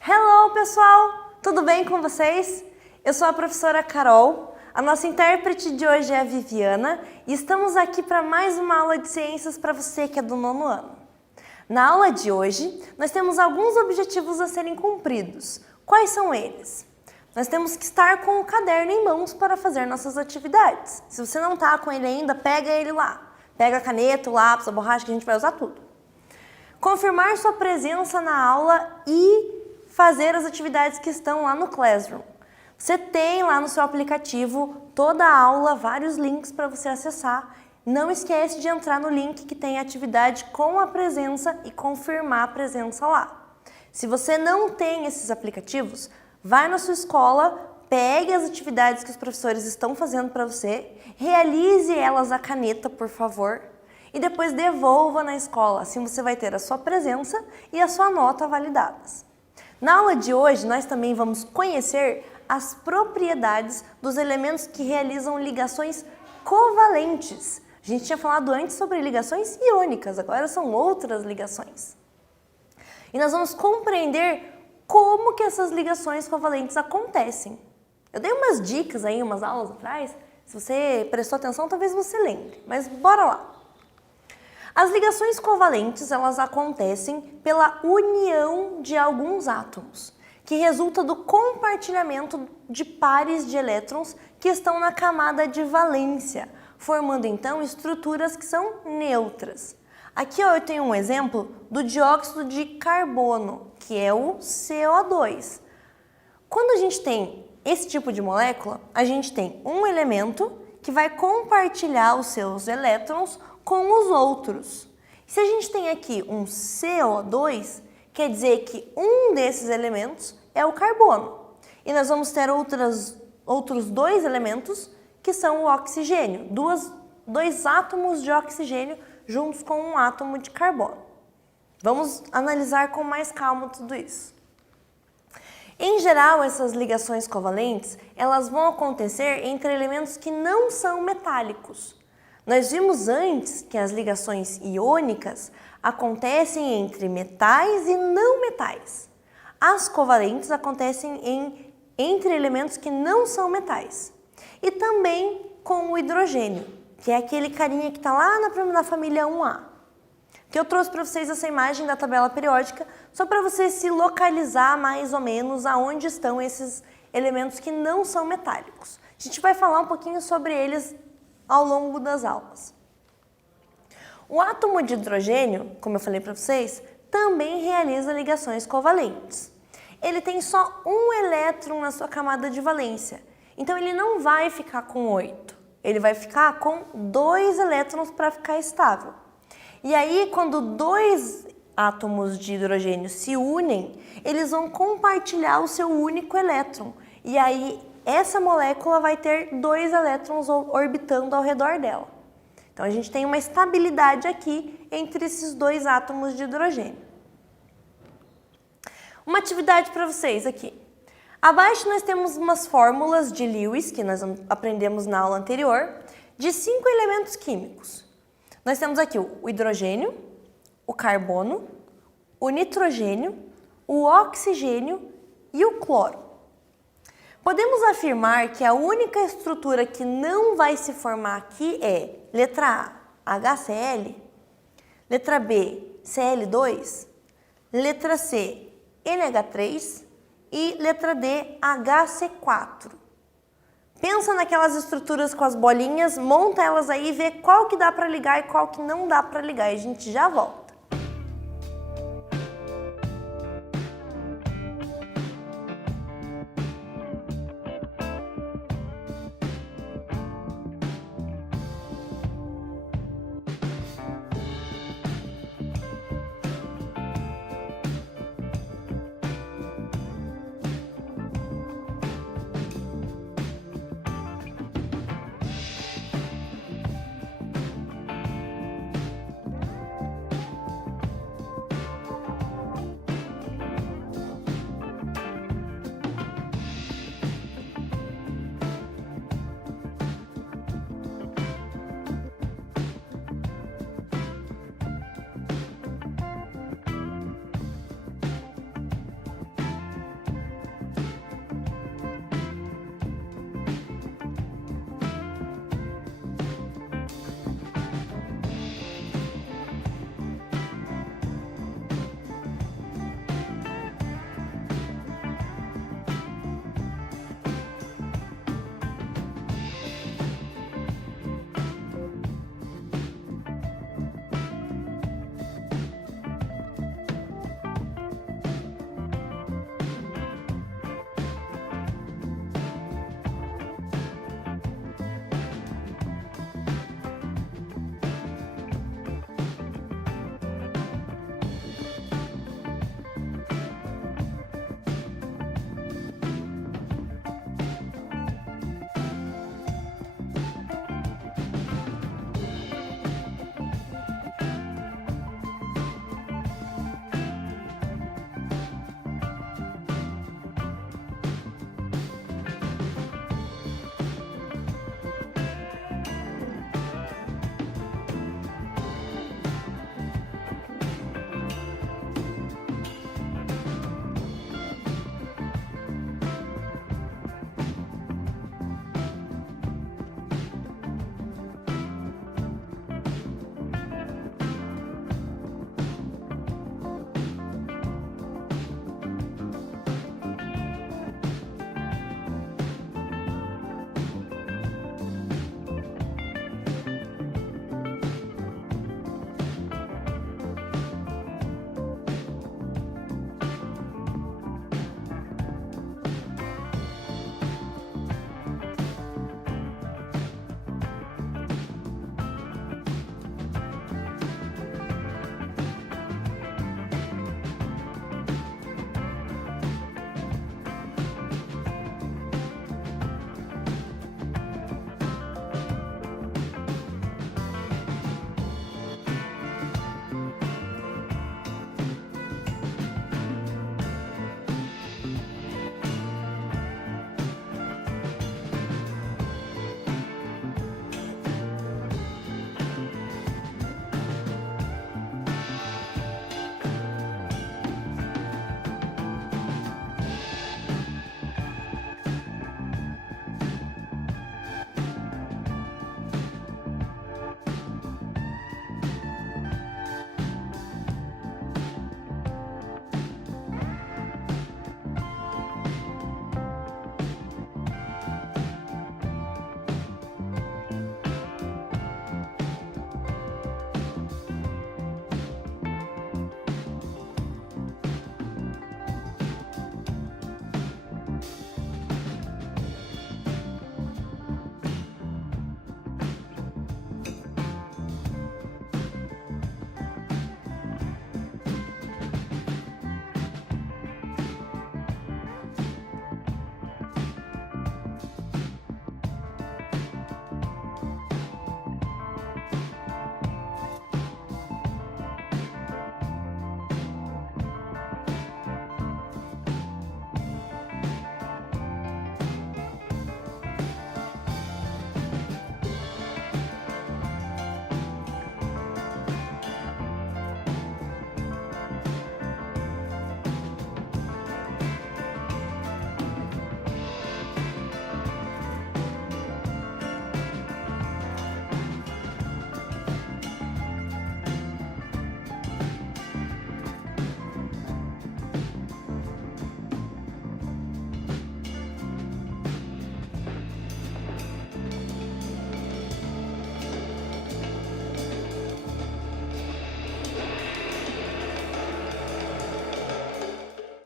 Hello, pessoal! Tudo bem com vocês? Eu sou a professora Carol, a nossa intérprete de hoje é a Viviana e estamos aqui para mais uma aula de ciências para você que é do 9º ano. Na aula de hoje, nós temos alguns objetivos a serem cumpridos. Quais são eles? Nós temos que estar com o caderno em mãos para fazer nossas atividades. Se você não está com ele ainda, pega ele lá. Pega a caneta, o lápis, a borracha, que a gente vai usar tudo. Confirmar sua presença na aula e fazer as atividades que estão lá no Classroom. Você tem lá no seu aplicativo toda a aula, vários links para você acessar. Não esquece de entrar no link que tem a atividade com a presença e confirmar a presença lá. Se você não tem esses aplicativos, vai na sua escola, pegue as atividades que os professores estão fazendo para você, realize elas à caneta, por favor, e depois devolva na escola. Assim você vai ter a sua presença e a sua nota validadas. Na aula de hoje, nós também vamos conhecer as propriedades dos elementos que realizam ligações covalentes. A gente tinha falado antes sobre ligações iônicas, agora são outras ligações. E nós vamos compreender como que essas ligações covalentes acontecem. Eu dei umas dicas aí, umas aulas atrás, se você prestou atenção, talvez você lembre, mas bora lá. As ligações covalentes, elas acontecem pela união de alguns átomos, que resulta do compartilhamento de pares de elétrons que estão na camada de valência, formando então estruturas que são neutras. Aqui ó, eu tenho um exemplo do dióxido de carbono, que é o CO2. Quando a gente tem esse tipo de molécula, a gente tem um elemento que vai compartilhar os seus elétrons com os outros. Se a gente tem aqui um CO2, quer dizer que um desses elementos é o carbono. E nós vamos ter outros dois elementos que são o oxigênio, dois átomos de oxigênio juntos com um átomo de carbono. Vamos analisar com mais calma tudo isso. Em geral, essas ligações covalentes, elas vão acontecer entre elementos que não são metálicos. Nós vimos antes que as ligações iônicas acontecem entre metais e não metais. As covalentes acontecem entre elementos que não são metais. E também com o hidrogênio, que é aquele carinha que está lá na família 1A. Que eu trouxe para vocês essa imagem da tabela periódica, só para você se localizar mais ou menos aonde estão esses elementos que não são metálicos. A gente vai falar um pouquinho sobre eles ao longo das aulas. O átomo de hidrogênio, como eu falei para vocês, também realiza ligações covalentes. Ele tem só um elétron na sua camada de valência, então ele não vai ficar com 8, ele vai ficar com 2 elétrons para ficar estável. E aí, quando 2 átomos de hidrogênio se unem, eles vão compartilhar o seu único elétron, e aí essa molécula vai ter 2 elétrons orbitando ao redor dela. Então a gente tem uma estabilidade aqui entre esses 2 átomos de hidrogênio. Uma atividade para vocês aqui. Abaixo nós temos umas fórmulas de Lewis, que nós aprendemos na aula anterior, de 5 elementos químicos. Nós temos aqui o hidrogênio, o carbono, o nitrogênio, o oxigênio e o cloro. Podemos afirmar que a única estrutura que não vai se formar aqui é letra A, HCl, letra B, Cl2, letra C, NH3 e letra D, HC4. Pensa naquelas estruturas com as bolinhas, monta elas aí e vê qual que dá para ligar e qual que não dá para ligar e a gente já volta.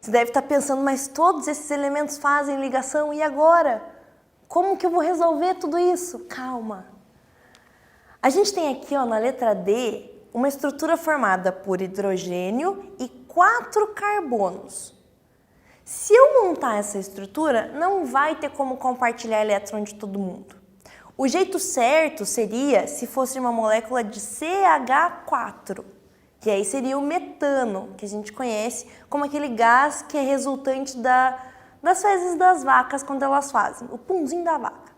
Você deve estar pensando, mas todos esses elementos fazem ligação, e agora? Como que eu vou resolver tudo isso? Calma. A gente tem aqui, ó, na letra D, uma estrutura formada por hidrogênio e 4 carbonos. Se eu montar essa estrutura, não vai ter como compartilhar elétron de todo mundo. O jeito certo seria se fosse uma molécula de CH4, que aí seria o metano, que a gente conhece como aquele gás que é resultante das fezes das vacas quando elas fazem, o punzinho da vaca.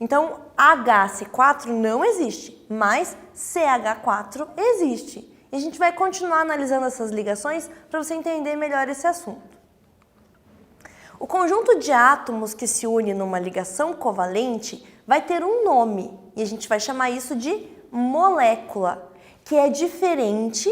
Então, HC4 não existe, mas CH4 existe. E a gente vai continuar analisando essas ligações para você entender melhor esse assunto. O conjunto de átomos que se une numa ligação covalente vai ter um nome, e a gente vai chamar isso de molécula, que é diferente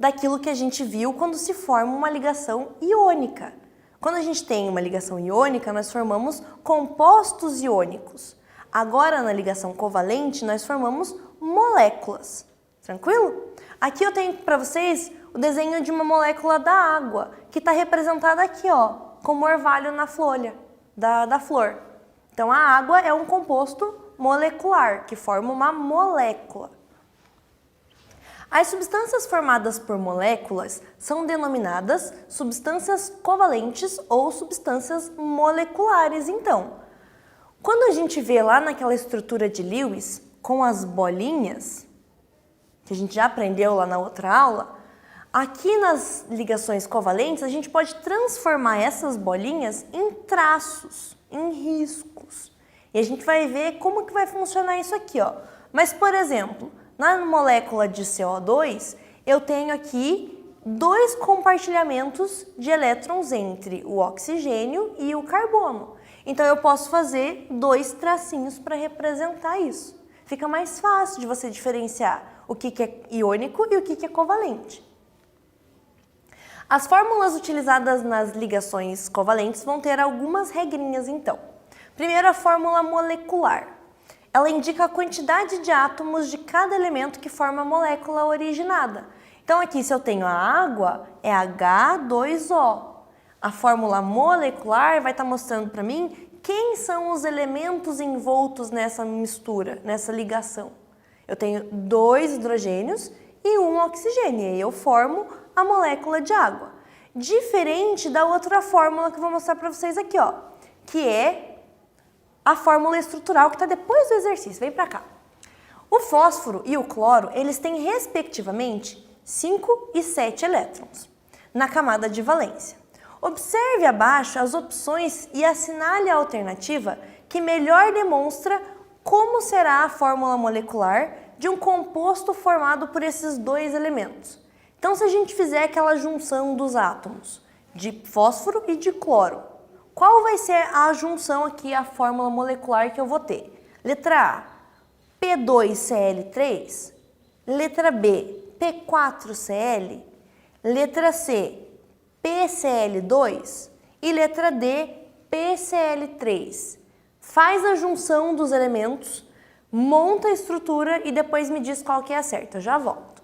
daquilo que a gente viu quando se forma uma ligação iônica. Quando a gente tem uma ligação iônica, nós formamos compostos iônicos. Agora, na ligação covalente, nós formamos moléculas. Tranquilo? Aqui eu tenho para vocês o desenho de uma molécula da água, que está representada aqui, ó, como orvalho na folha da flor. Então, a água é um composto molecular, que forma uma molécula. As substâncias formadas por moléculas são denominadas substâncias covalentes ou substâncias moleculares, então. Quando a gente vê lá naquela estrutura de Lewis, com as bolinhas, que a gente já aprendeu lá na outra aula, aqui nas ligações covalentes a gente pode transformar essas bolinhas em traços, em riscos. E a gente vai ver como que vai funcionar isso aqui, ó. Mas, por exemplo, na molécula de CO2, eu tenho aqui 2 compartilhamentos de elétrons entre o oxigênio e o carbono. Então, eu posso fazer 2 tracinhos para representar isso. Fica mais fácil de você diferenciar o que é iônico e o que é covalente. As fórmulas utilizadas nas ligações covalentes vão ter algumas regrinhas, então. Primeiro, a fórmula molecular. Ela indica a quantidade de átomos de cada elemento que forma a molécula originada. Então, aqui, se eu tenho a água, é H2O. A fórmula molecular vai estar mostrando para mim quem são os elementos envoltos nessa mistura, nessa ligação. Eu tenho 2 hidrogênios e 1 oxigênio, e aí eu formo a molécula de água. Diferente da outra fórmula que eu vou mostrar para vocês aqui, ó, que é a fórmula estrutural que está depois do exercício. Vem para cá. O fósforo e o cloro, eles têm respectivamente 5 e 7 elétrons na camada de valência. Observe abaixo as opções e assinale a alternativa que melhor demonstra como será a fórmula molecular de um composto formado por esses 2 elementos. Então, se a gente fizer aquela junção dos átomos de fósforo e de cloro, qual vai ser a junção aqui, a fórmula molecular que eu vou ter? Letra A, P2Cl3. Letra B, P4Cl. Letra C, PCl2. E letra D, PCl3. Faz a junção dos elementos, monta a estrutura e depois me diz qual que é a certa. Eu já volto.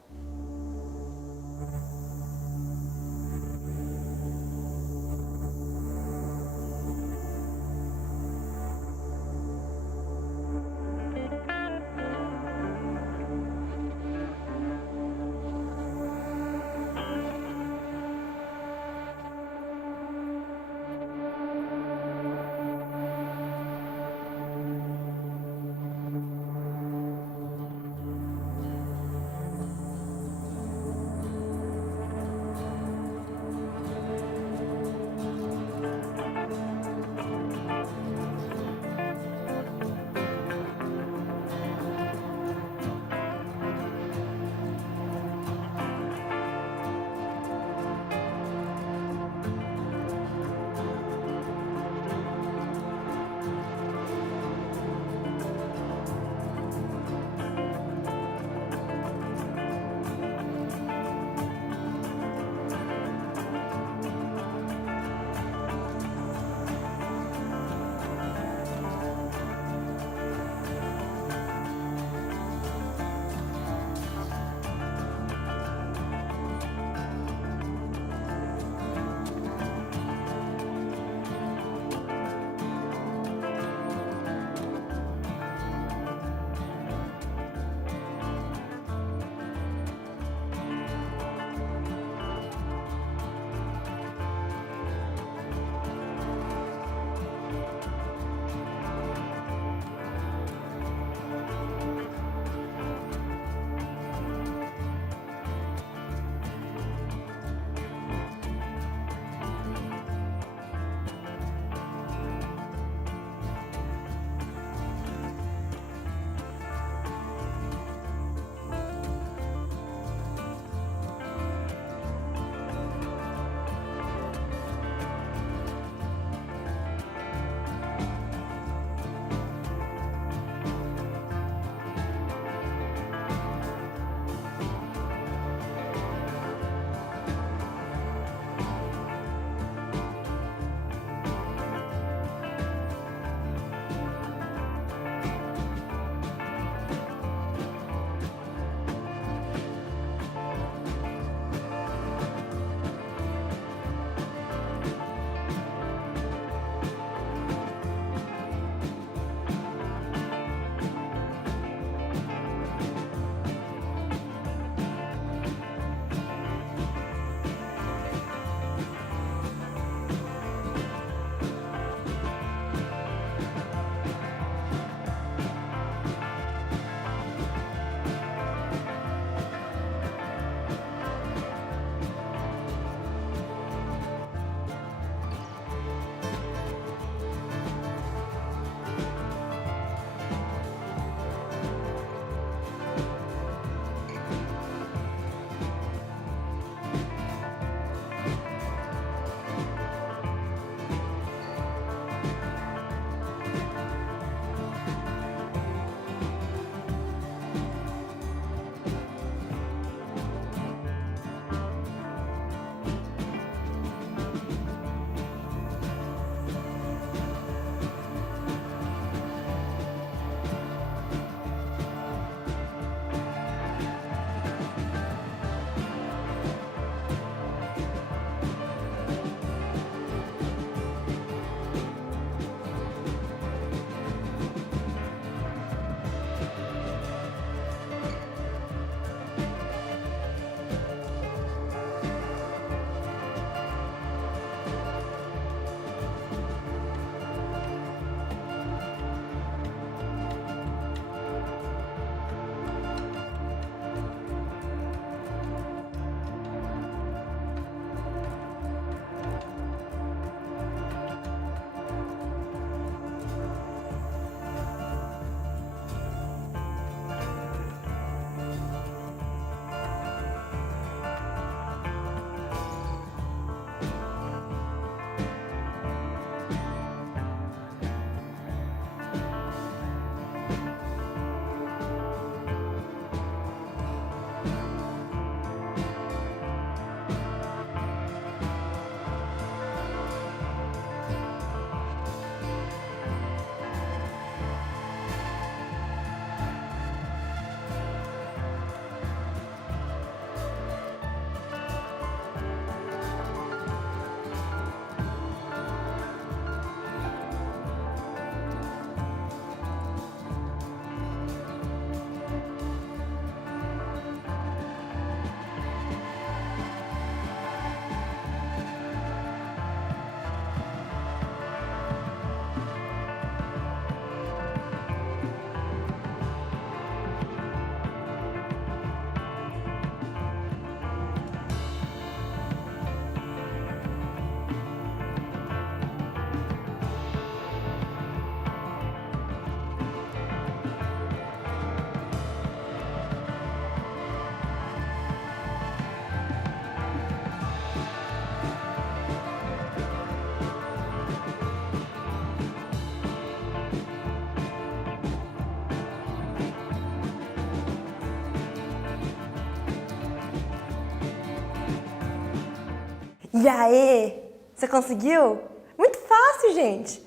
E aí, você conseguiu? Muito fácil, gente.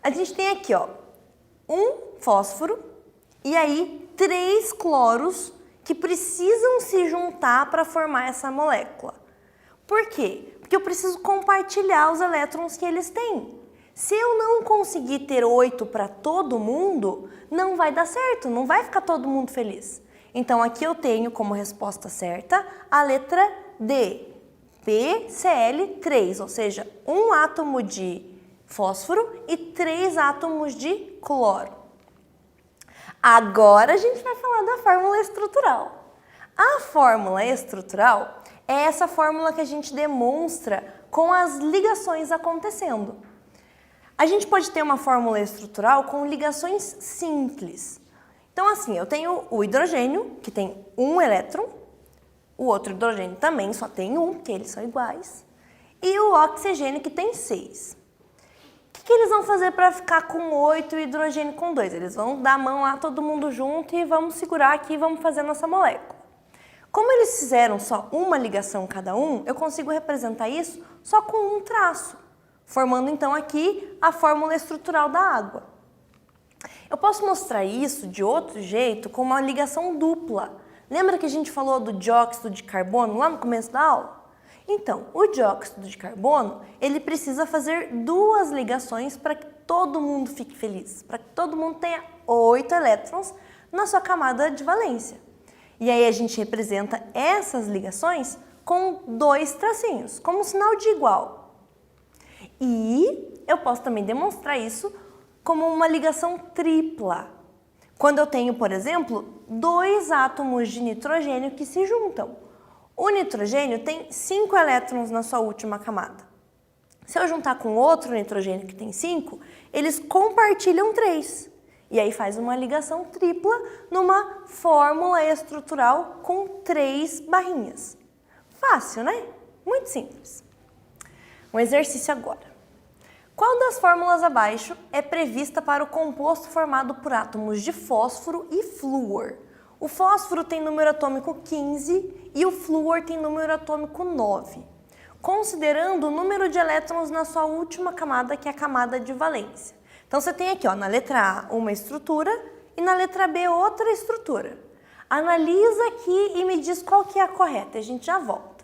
A gente tem aqui, ó, um fósforo e aí 3 cloros que precisam se juntar para formar essa molécula. Por quê? Porque eu preciso compartilhar os elétrons que eles têm. Se eu não conseguir ter 8 para todo mundo, não vai dar certo, não vai ficar todo mundo feliz. Então aqui eu tenho como resposta certa a letra D, PCl3, ou seja, um átomo de fósforo e 3 átomos de cloro. Agora a gente vai falar da fórmula estrutural. A fórmula estrutural é essa fórmula que a gente demonstra com as ligações acontecendo. A gente pode ter uma fórmula estrutural com ligações simples. Então assim, eu tenho o hidrogênio, que tem um elétron, o outro hidrogênio também só tem um, porque eles são iguais, e o oxigênio, que tem 6. O que eles vão fazer para ficar com 8 e o hidrogênio com 2? Eles vão dar a mão lá todo mundo junto e vamos segurar aqui e vamos fazer nossa molécula. Como eles fizeram só uma ligação cada um, eu consigo representar isso só com um traço, formando então aqui a fórmula estrutural da água. Eu posso mostrar isso de outro jeito com uma ligação dupla. Lembra que a gente falou do dióxido de carbono lá no começo da aula? Então, o dióxido de carbono, ele precisa fazer 2 ligações para que todo mundo fique feliz, para que todo mundo tenha 8 elétrons na sua camada de valência. E aí a gente representa essas ligações com 2 tracinhos, como um sinal de igual. E eu posso também demonstrar isso como uma ligação tripla. Quando eu tenho, por exemplo, 2 átomos de nitrogênio que se juntam. O nitrogênio tem 5 elétrons na sua última camada. Se eu juntar com outro nitrogênio que tem 5, eles compartilham 3. E aí faz uma ligação tripla numa fórmula estrutural com 3 barrinhas. Fácil, né? Muito simples. Um exercício agora. Qual das fórmulas abaixo é prevista para o composto formado por átomos de fósforo e flúor? O fósforo tem número atômico 15 e o flúor tem número atômico 9, considerando o número de elétrons na sua última camada, que é a camada de valência. Então você tem aqui, ó, na letra A uma estrutura e na letra B outra estrutura. Analisa aqui e me diz qual que é a correta, a gente já volta.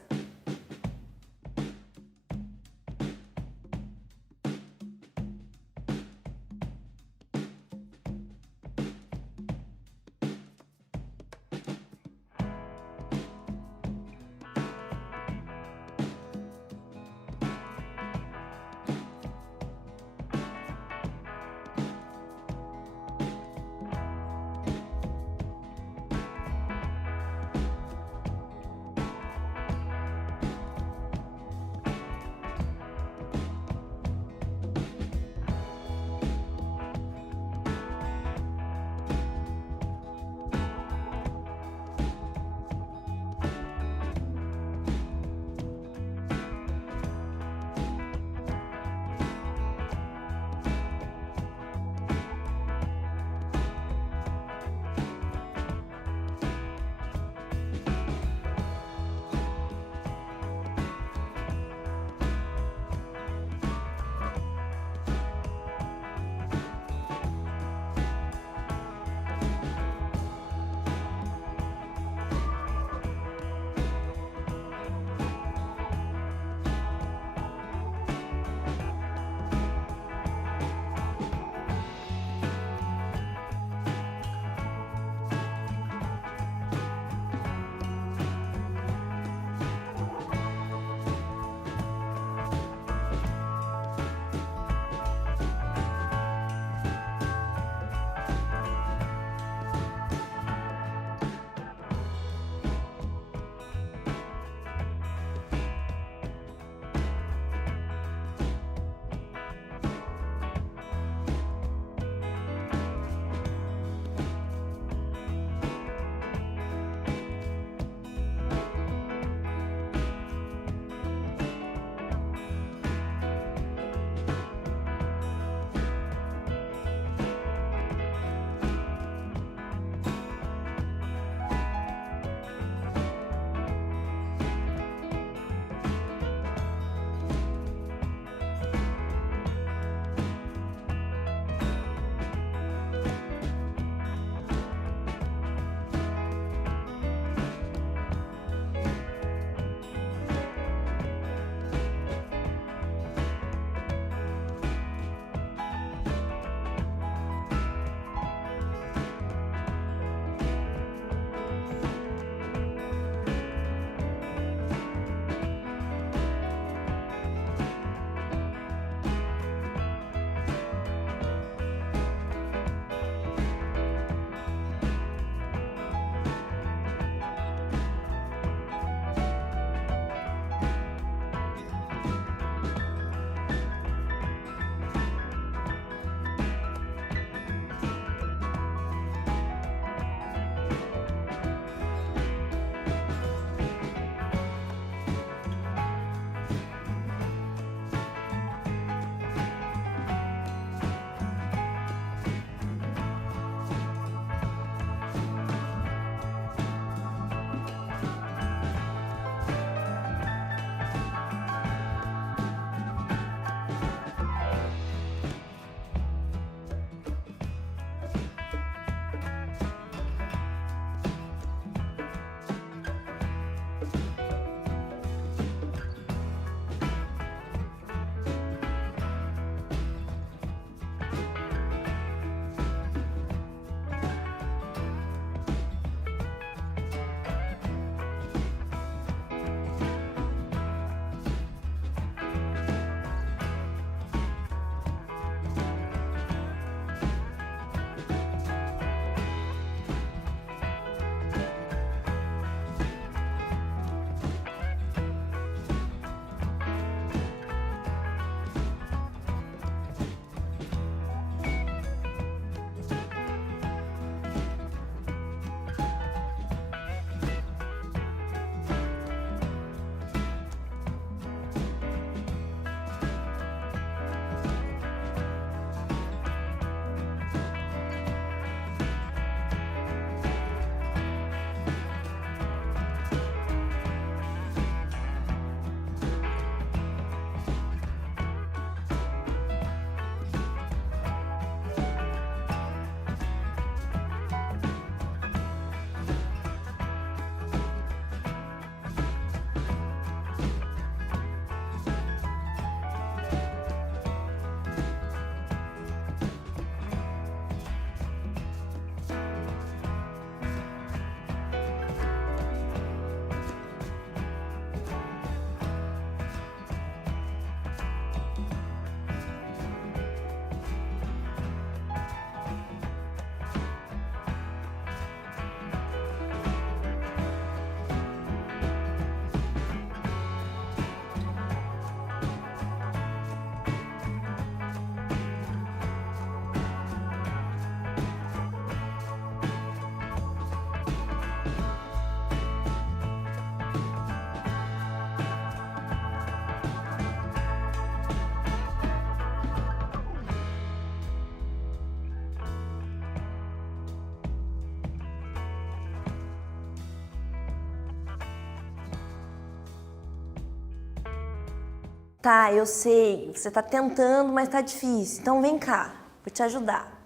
Tá, eu sei, você tá tentando, mas tá difícil. Então vem cá, vou te ajudar.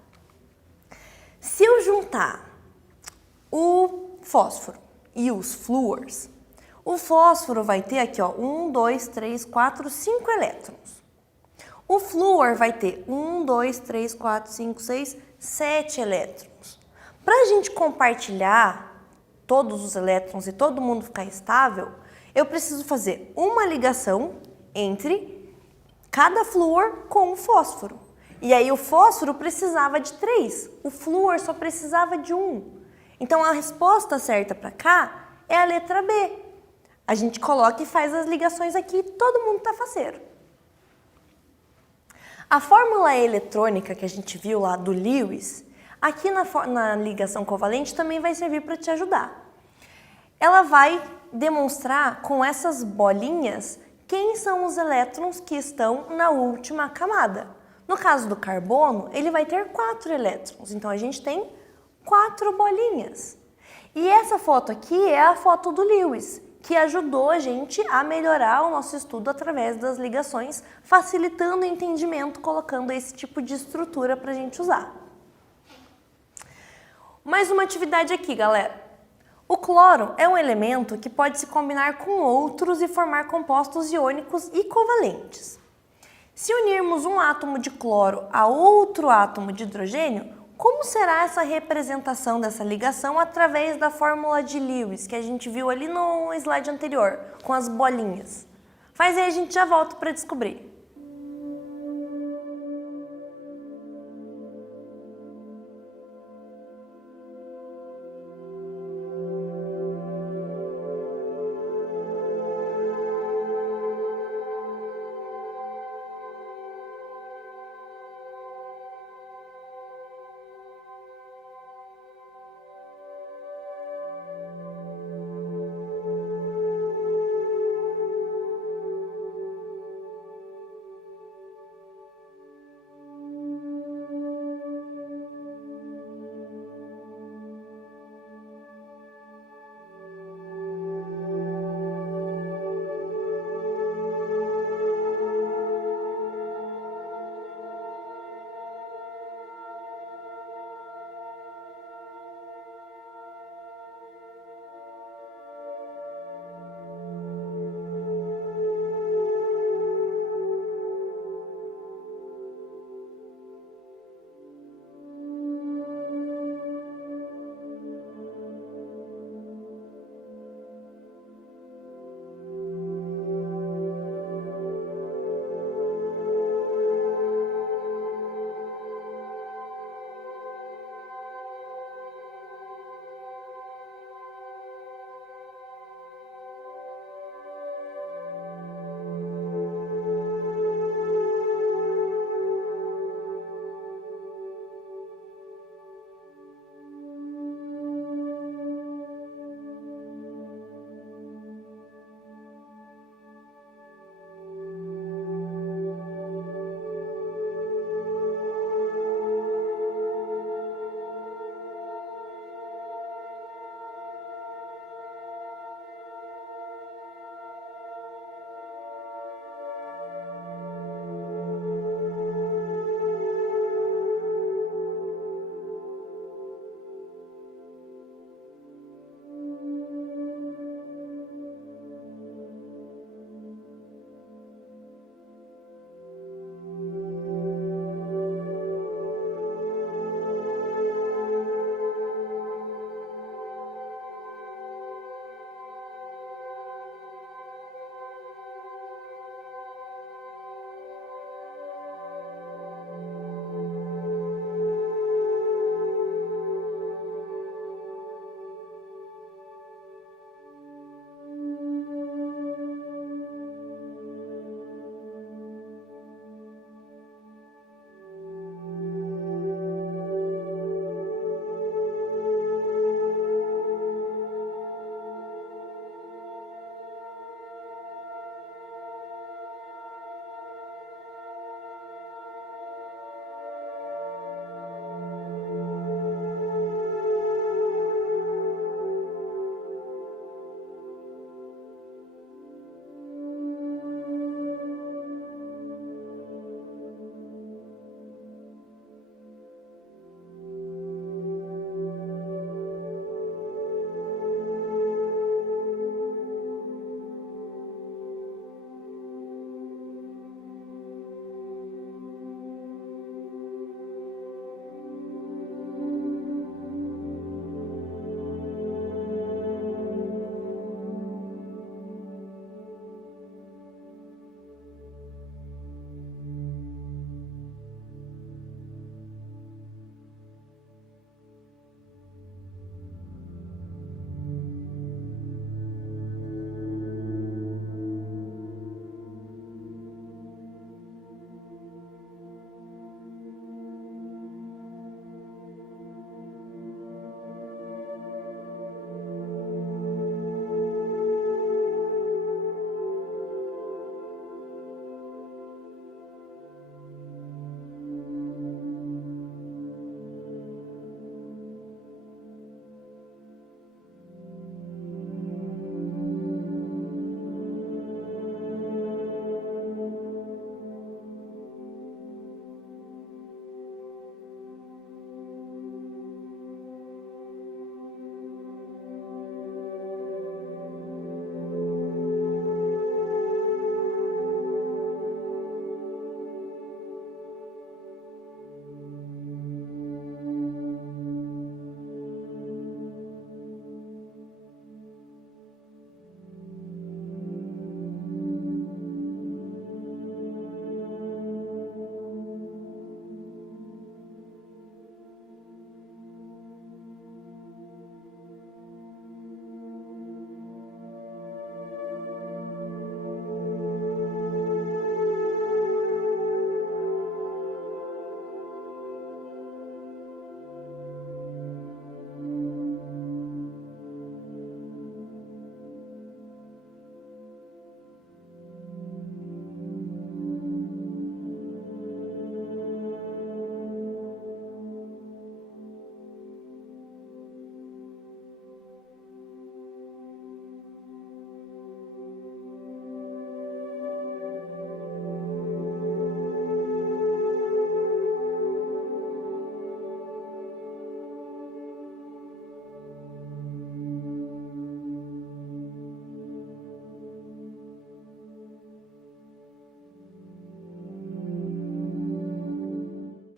Se eu juntar o fósforo e os flúors, o fósforo vai ter aqui, ó, 1, 2, 3, 4, 5 elétrons. O flúor vai ter 1, 2, 3, 4, 5, 6, 7 elétrons. Para a gente compartilhar todos os elétrons e todo mundo ficar estável, eu preciso fazer uma ligação entre cada flúor com o fósforo. E aí o fósforo precisava de 3, o flúor só precisava de 1. Então a resposta certa para cá é a letra B. A gente coloca e faz as ligações aqui e todo mundo tá faceiro. A fórmula eletrônica que a gente viu lá do Lewis, aqui na ligação covalente também vai servir para te ajudar. Ela vai demonstrar com essas bolinhas quem são os elétrons que estão na última camada. No caso do carbono, ele vai ter 4 elétrons, então a gente tem 4 bolinhas. E essa foto aqui é a foto do Lewis, que ajudou a gente a melhorar o nosso estudo através das ligações, facilitando o entendimento, colocando esse tipo de estrutura para a gente usar. Mais uma atividade aqui, galera. O cloro é um elemento que pode se combinar com outros e formar compostos iônicos e covalentes. Se unirmos um átomo de cloro a outro átomo de hidrogênio, como será essa representação dessa ligação através da fórmula de Lewis, que a gente viu ali no slide anterior, com as bolinhas? Faz aí, a gente já volta para descobrir.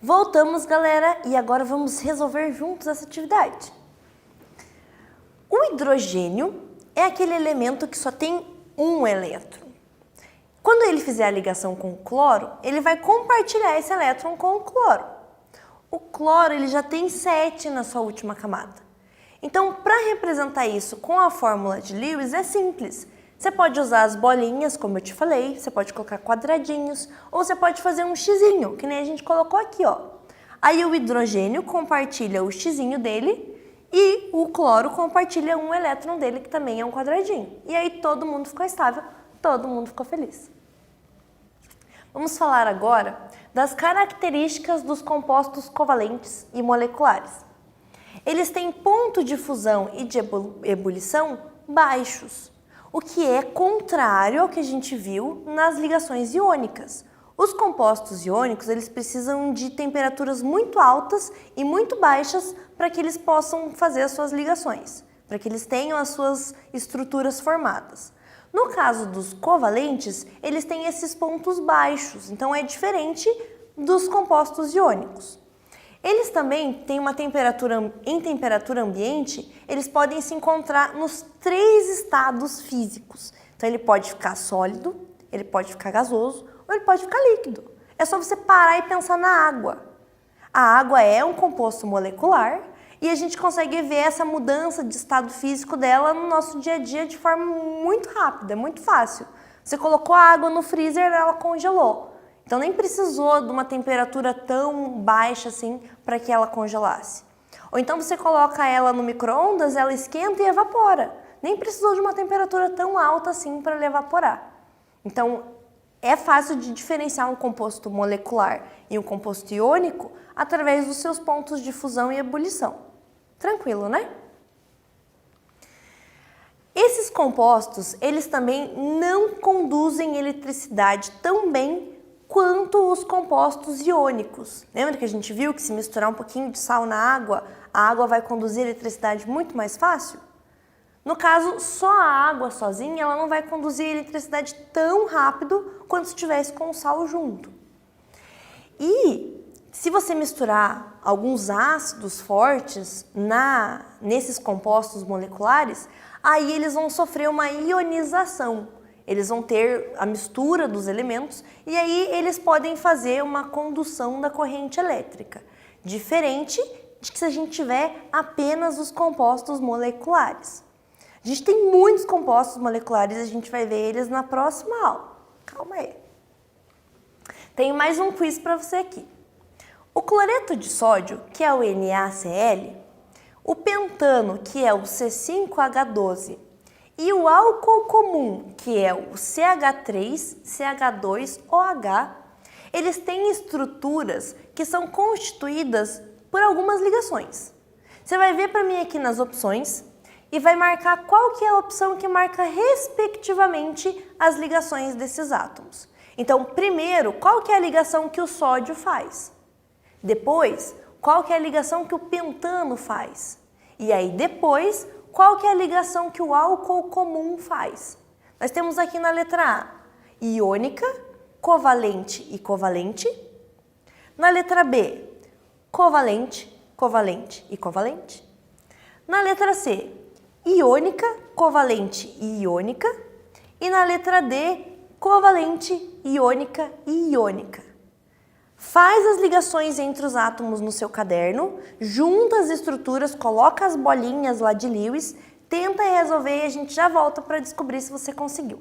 Voltamos, galera, e agora vamos resolver juntos essa atividade. O hidrogênio é aquele elemento que só tem um elétron. Quando ele fizer a ligação com o cloro, ele vai compartilhar esse elétron com o cloro. O cloro ele já tem 7 na sua última camada. Então, para representar isso com a fórmula de Lewis é simples. Você pode usar as bolinhas, como eu te falei, você pode colocar quadradinhos, ou você pode fazer um xizinho, que nem a gente colocou aqui, ó. Aí o hidrogênio compartilha o xizinho dele e o cloro compartilha um elétron dele, que também é um quadradinho. E aí todo mundo ficou estável, todo mundo ficou feliz. Vamos falar agora das características dos compostos covalentes e moleculares. Eles têm ponto de fusão e de ebulição baixos, o que é contrário ao que a gente viu nas ligações iônicas. Os compostos iônicos eles precisam de temperaturas muito altas e muito baixas para que eles possam fazer as suas ligações, para que eles tenham as suas estruturas formadas. No caso dos covalentes, eles têm esses pontos baixos, então é diferente dos compostos iônicos. Eles também têm uma temperatura, em temperatura ambiente, eles podem se encontrar nos 3 estados físicos. Então ele pode ficar sólido, ele pode ficar gasoso ou ele pode ficar líquido. É só você parar e pensar na água. A água é um composto molecular e a gente consegue ver essa mudança de estado físico dela no nosso dia a dia de forma muito rápida, muito fácil. Você colocou a água no freezer, ela congelou. Então nem precisou de uma temperatura tão baixa assim para que ela congelasse. Ou então você coloca ela no micro-ondas, ela esquenta e evapora. Nem precisou de uma temperatura tão alta assim para ela evaporar. Então é fácil de diferenciar um composto molecular e um composto iônico através dos seus pontos de fusão e ebulição. Tranquilo, né? Esses compostos, eles também não conduzem eletricidade tão bem quanto os compostos iônicos. Lembra que a gente viu que se misturar um pouquinho de sal na água, a água vai conduzir eletricidade muito mais fácil? No caso, só a água sozinha, ela não vai conduzir eletricidade tão rápido quanto se tivesse com o sal junto. E se você misturar alguns ácidos fortes nesses compostos moleculares, aí eles vão sofrer uma ionização. Eles vão ter a mistura dos elementos e aí eles podem fazer uma condução da corrente elétrica, diferente de que se a gente tiver apenas os compostos moleculares. A gente tem muitos compostos moleculares e a gente vai ver eles na próxima aula. Calma aí. Tenho mais um quiz para você aqui. O cloreto de sódio, que é o NaCl, o pentano, que é o C5H12, e o álcool comum, que é o CH3CH2OH, eles têm estruturas que são constituídas por algumas ligações. Você vai ver para mim aqui nas opções e vai marcar qual que é a opção que marca respectivamente as ligações desses átomos. Então, primeiro, qual que é a ligação que o sódio faz? Depois, qual que é a ligação que o pentano faz? E aí depois, qual que é a ligação que o álcool comum faz? Nós temos aqui na letra A, iônica, covalente e covalente. Na letra B, covalente, covalente e covalente. Na letra C, iônica, covalente e iônica. E na letra D, covalente, iônica e iônica. Faz as ligações entre os átomos no seu caderno, junta as estruturas, coloca as bolinhas lá de Lewis, tenta resolver e a gente já volta para descobrir se você conseguiu.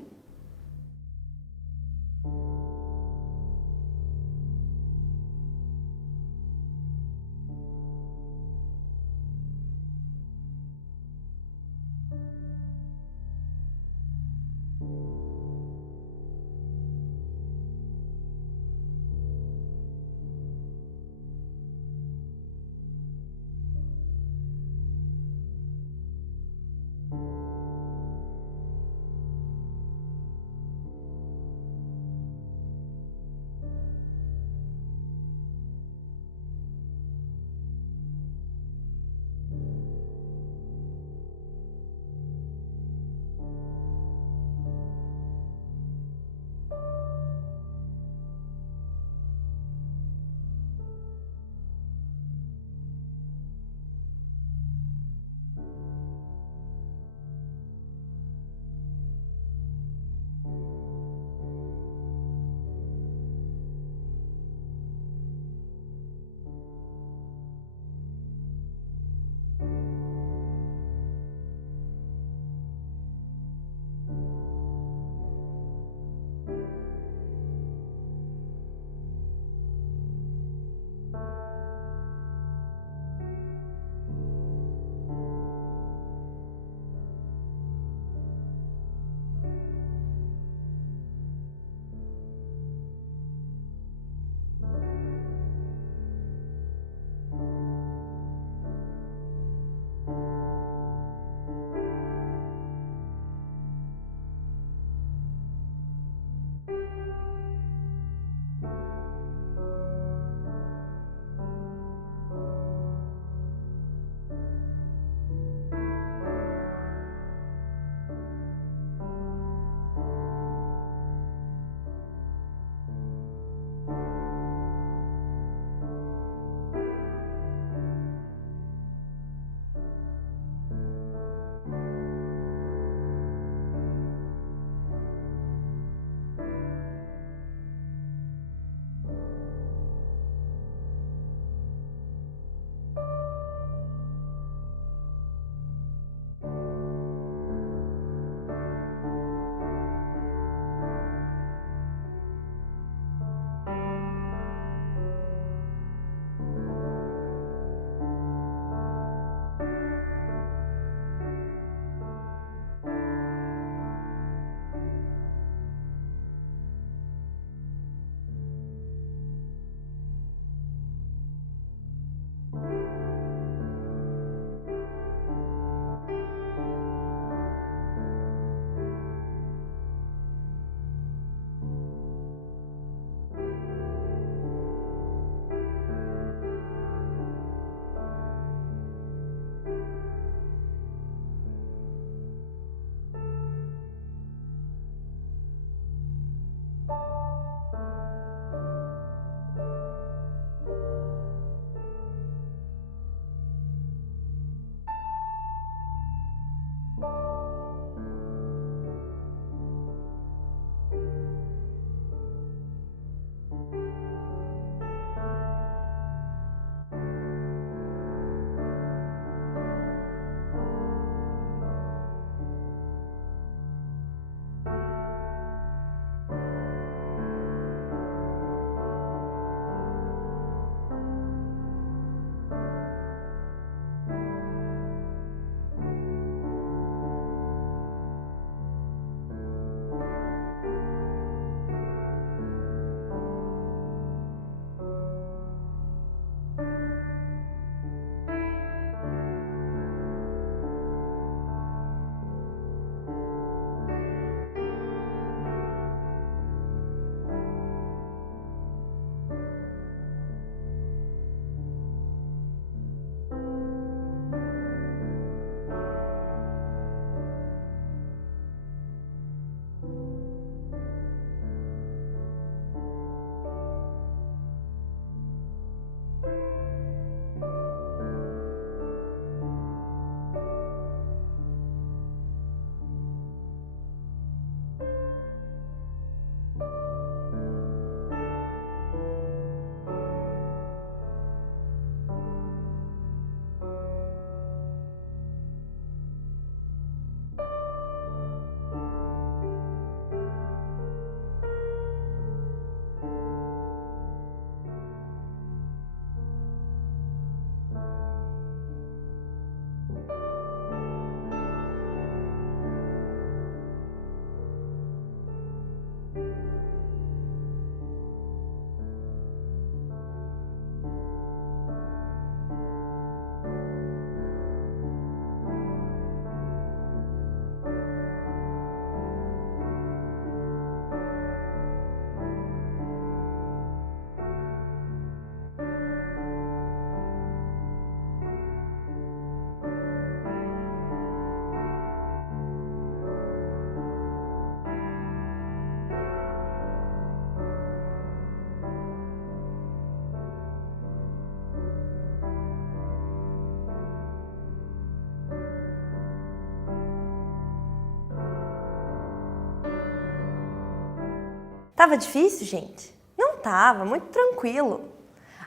Tava difícil, gente? Não tava, muito tranquilo.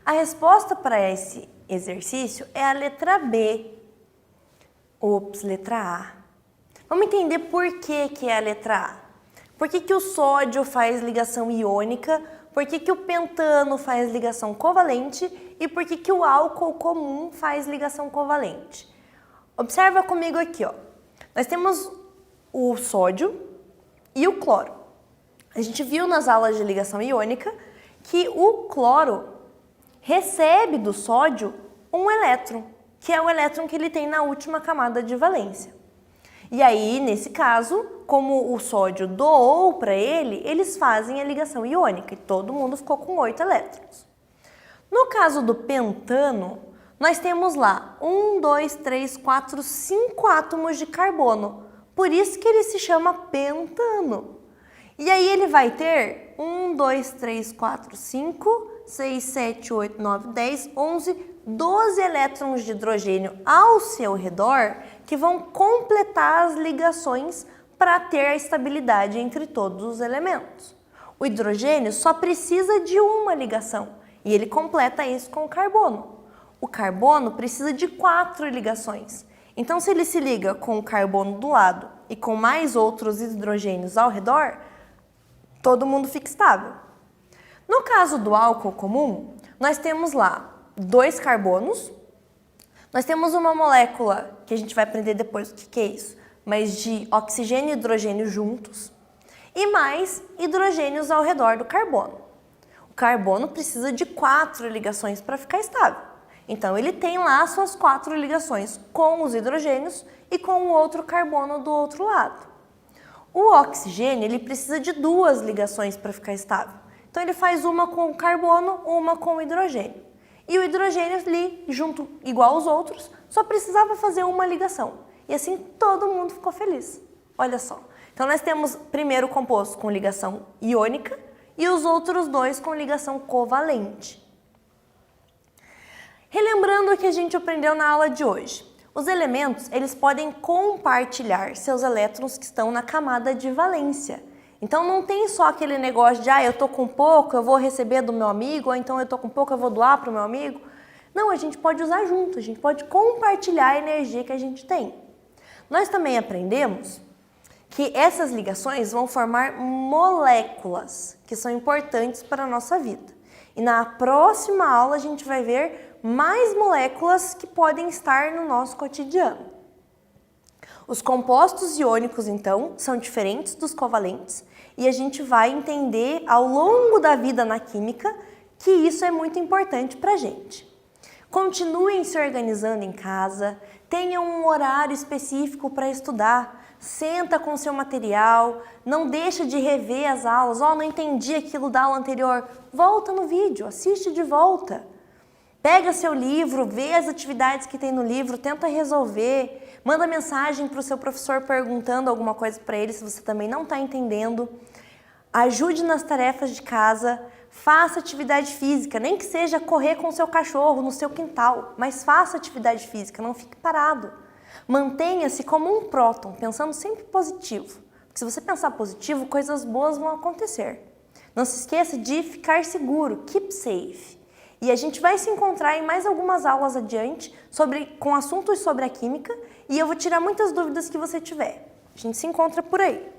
A resposta para esse exercício é a letra B. Ops, letra A. Vamos entender por que é a letra A. Por que o sódio faz ligação iônica, por que o pentano faz ligação covalente e por que o álcool comum faz ligação covalente. Observa comigo aqui, ó. Nós temos o sódio e o cloro. A gente viu nas aulas de ligação iônica que o cloro recebe do sódio um elétron, que é o elétron que ele tem na última camada de valência. E aí, nesse caso, como o sódio doou para ele, eles fazem a ligação iônica e todo mundo ficou com 8 elétrons. No caso do pentano, nós temos lá 1, 2, 3, 4, 5 átomos de carbono. Por isso que ele se chama pentano. E aí ele vai ter 1, 2, 3, 4, 5, 6, 7, 8, 9, 10, 11, 12 elétrons de hidrogênio ao seu redor que vão completar as ligações para ter a estabilidade entre todos os elementos. O hidrogênio só precisa de uma ligação e ele completa isso com o carbono. O carbono precisa de 4 ligações. Então, se ele se liga com o carbono do lado e com mais outros hidrogênios ao redor, todo mundo fica estável. No caso do álcool comum, nós temos lá 2 carbonos, nós temos uma molécula, que a gente vai aprender depois o que é isso, mas de oxigênio e hidrogênio juntos, e mais hidrogênios ao redor do carbono. O carbono precisa de 4 ligações para ficar estável. Então, ele tem lá suas 4 ligações com os hidrogênios e com o outro carbono do outro lado. O oxigênio, ele precisa de 2 ligações para ficar estável. Então, ele faz uma com o carbono, uma com o hidrogênio. E o hidrogênio ali, junto igual aos outros, só precisava fazer uma ligação. E assim, todo mundo ficou feliz. Olha só. Então, nós temos primeiro o composto com ligação iônica e os outros 2 com ligação covalente. Relembrando o que a gente aprendeu na aula de hoje, os elementos eles podem compartilhar seus elétrons que estão na camada de valência. Então não tem só aquele negócio de eu tô com pouco, eu vou receber do meu amigo, ou então eu tô com pouco, eu vou doar para o meu amigo. Não, a gente pode usar junto, a gente pode compartilhar a energia que a gente tem. Nós também aprendemos que essas ligações vão formar moléculas que são importantes para a nossa vida. E na próxima aula a gente vai ver mais moléculas que podem estar no nosso cotidiano. Os compostos iônicos, então, são diferentes dos covalentes e a gente vai entender ao longo da vida na química que isso é muito importante para a gente. Continuem se organizando em casa, tenham um horário específico para estudar, senta com seu material, não deixa de rever as aulas, não entendi aquilo da aula anterior, volta no vídeo, assiste de volta. Pega seu livro, vê as atividades que tem no livro, tenta resolver, manda mensagem para o seu professor perguntando alguma coisa para ele se você também não está entendendo. Ajude nas tarefas de casa, faça atividade física, nem que seja correr com o seu cachorro no seu quintal, mas faça atividade física, não fique parado. Mantenha-se como um próton, pensando sempre positivo. Porque se você pensar positivo, coisas boas vão acontecer. Não se esqueça de ficar seguro, keep safe. E a gente vai se encontrar em mais algumas aulas adiante com assuntos sobre a química e eu vou tirar muitas dúvidas que você tiver. A gente se encontra por aí.